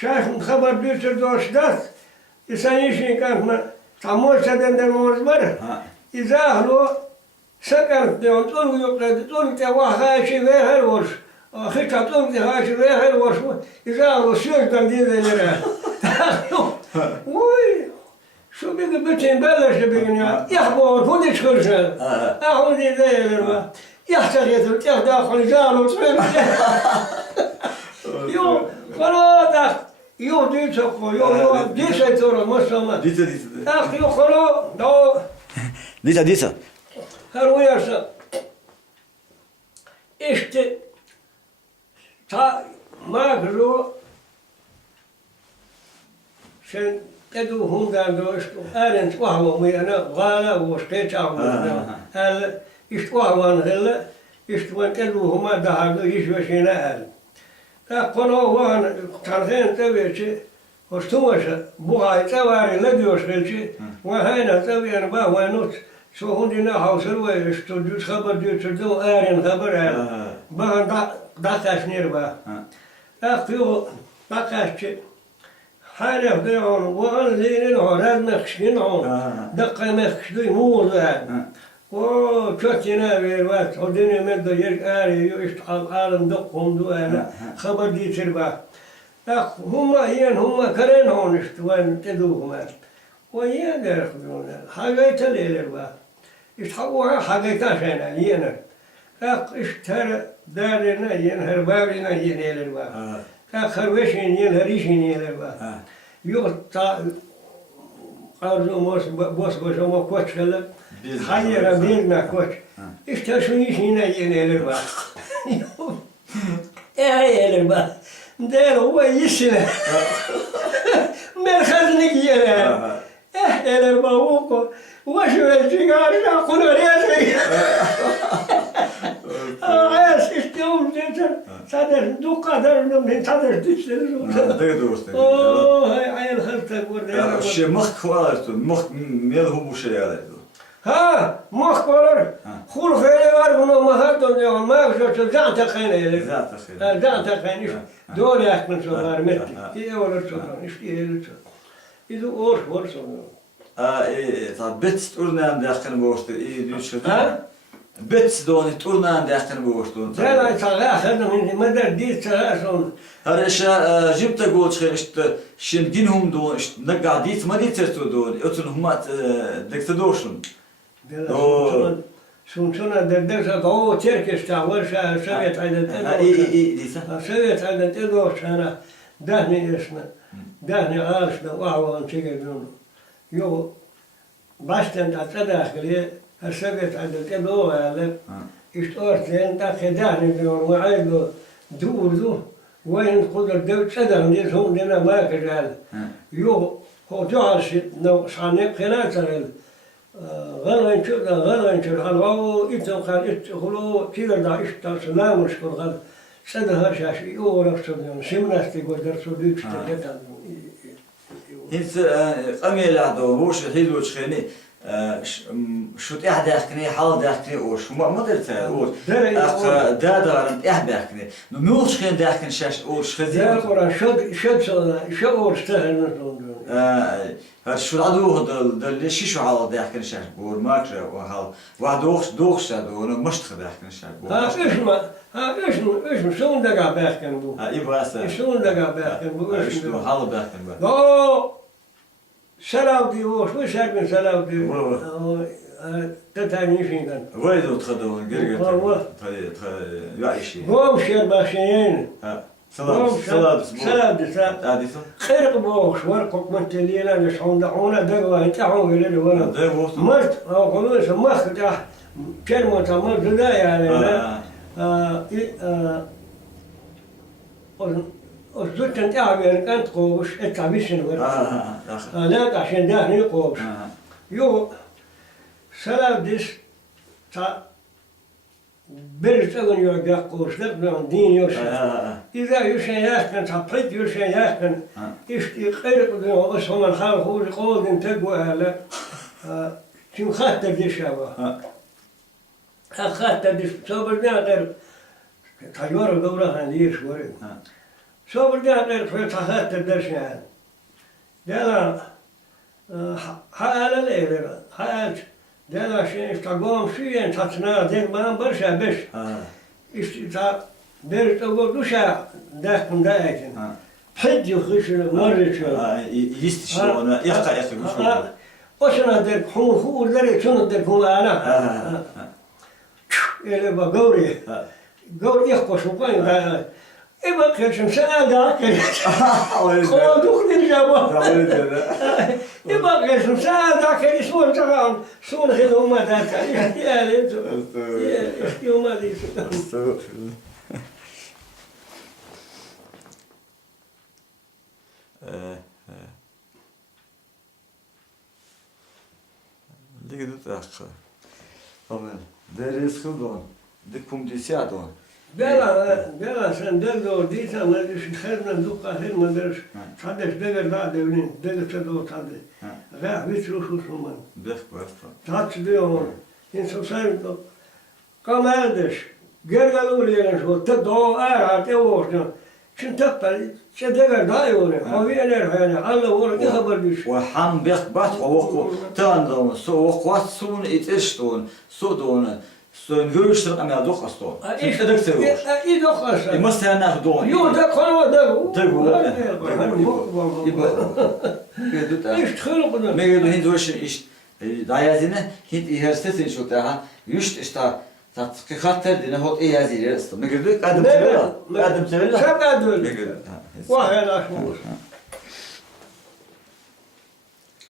Şahın haber bir tür doştas. İnsan işin kanma. Tamur seden de moz var. İzahlo sakar diyor. Tur yok dedi. Tur te vahaşı ve her var. Hiç tur te haşı ve her var. İzahlo sözden diyeler. Uy. Şu bir bütün böylece bir gün ya. Yahbor bu ne çıkırsa. Ahı diyeler var. Yahtar yeter. Yahtar izahlo söyle. Yok. Kalo da. Yok değil çok. Yok. Dişe sonra maşallah. Dite. Ah yok kalo. Da. Dite. Her uyarsa. İşte ta magro sen tedu hundan do işte erent wahwa mıyana gala ve çağırdı. Hal işte wahwan helle işte ben tedu huma daha iş ve şeyine er. Ta konu wan tarhen teveci hoştumaşa bu ayta var ne diyor şelçi ve hayna tabiyan ba ve not şu hundina havsır ve işte düz haber diyor çözdü eren haber er. Ba da kaşnir ba. Akıyor bakaşçı حالة بيعون وغنزين وعراد مخشين عون دقة مخشين موضع وشتنا بيروات ودني مدة يرقاري يشتغل عالم دقهم دوانا خبر دي تربا هم هين هم كرين هون اشتوان تدوهم ويا دارخدون حاجة ليلربا يشتغلوها حاجة عشان ينا اشتهر دارنا ينهر بابنا ينهر خروشين ينهريشين ينهر Yok ta arzumuz boş ama koç gelip hayır birine koç. İşte şu işine yenilir bak. Yenilir bak. Der o işine. Merkezine giyer. Eler bak o. O şöyle çıkarsa kullar yazıyor. Ayas işte o zaten sadece du kadar ne sadece düşleri olsa. ده دوست. Hay ayel hırtak var. Şey mıh kvartu, mıh melhu bu şey aldı. Ha, mıh var. Kul khayre var bunu mahar dönüyor. Ma şu zaten khayre. Zaten khayre. Doğru yakın sorular metti. İyi olur sorular. İşte iyi olur. İyi olur sorular. Ta bit urnan dakın boştu. İyi düştü. بيتس دوني تورنان داخل بوشتون. لا صار أخذنا من مدى دي سلاسون. هذا الشيء جبت قول شيء إشت شين جنهم دون إشت نقع ديت ما ديت ترتو دون أتون هم دك تدوشون. شون دردش أو تركش تعور شوية عدد ديسا. شوية عدد إدوش أنا دهني إسنا دهني عارشنا وعوان تيجون يو باشتن تداخلي الشبكة عند الكبوة على اشتورت لأن تأخذاني بيوم وعيدو دور وين قدر دوت سدم ديسهم دينا ما كجال يو هو جعل نو صانع خلاصة غلين شو هلو إنتم قال إتخلو تيجر دا إشتا سلام وشكر قال سدها شاشي يو رفضون سمناستي قدر سوديك تكتل هنس أميل عدو وش حلو شخني شو تأحدثني حال داخلي وش ما درت وش دادارن أحبكني نموش خين داخل شاش وش خذي ورا شد ورشتهن شو العدو دل شو على داخل شاش بور ماكر وحال واحد دوخش دو مشت داخل شاش بور إيش شلون دقا باكن بو يبغى شلون دقا باكن بو إيش حال باكن بو سلام دي وش هاكن سلام دي تتعني فين كان ويدو تخدون قرقر يعيشي قوم شير باشين سلام دي خير بوش ورقك من تليلا نشحون دعونا دقوا يتعون قليل ولا مرت أو قلوش مخ تح كلمة مرت ذا يعني وزدت انت يعني كانت قوش اتعبيشن لا عشان ده هني قوش يو سلام ديس تا برز اون يوجا قوش ده دين يوش اذا يوشياك كان تطيت يوشياك كان يشتي خير قدام وصل الخال خوش قول انت تقوى لا شو خاطر دي شابه خاطر دي صبر ده غير تجور دورة هنيش وري صبر ده في تحت الدرشان ده حال الإيرة حال ده شيء استقام شيء تطنا ده ما برشة بش است درت أقول دوشة ده كن ده أيتن حد يخش مرة شو يستشون يقع شو وشنا ده هو ده شنو ده هو أنا إلى بقوري قوري يخش وقاين ده إبا كرشم سأدا كرش خلاص دخل الجواب إبا كرشم سأدا كرش سون تغام سون خذوا ما ذاك يا ليت يوم ما دي ليك دوت أخ طبعا درس خدون دكم ديسيادون بلا سندل دور ديتا ما ديش خيرنا ندوقا خير ما درش صدق دقر بعد ولين دقر تدور صدق غاح بيتروش وشومان بخ بس تاتش ديون إنسو سايم كم هادش قالوا لي أنا شو تدعو تدور شن تقبل شدقر دايوري خوي أنا رهنا الله ورا يخبر بيش وحن بخ بس ووقو تاندون سو وقوات سون إتشتون سودون سون غيرشتر أم يدوخ أستون إيش تدكتور يدوخ أستون يمثل أنا خدون يو دخلوا دغو يبقى إيش تخلوا قدام ما يقولوا هند وش إيش دايزينه هند إهرستين شو تها يشت إشتا تحقيقات تردينا هو إيه هذه الرسم ما يقولوا قدم سبلا سبلا ما يقولوا واحد أشهر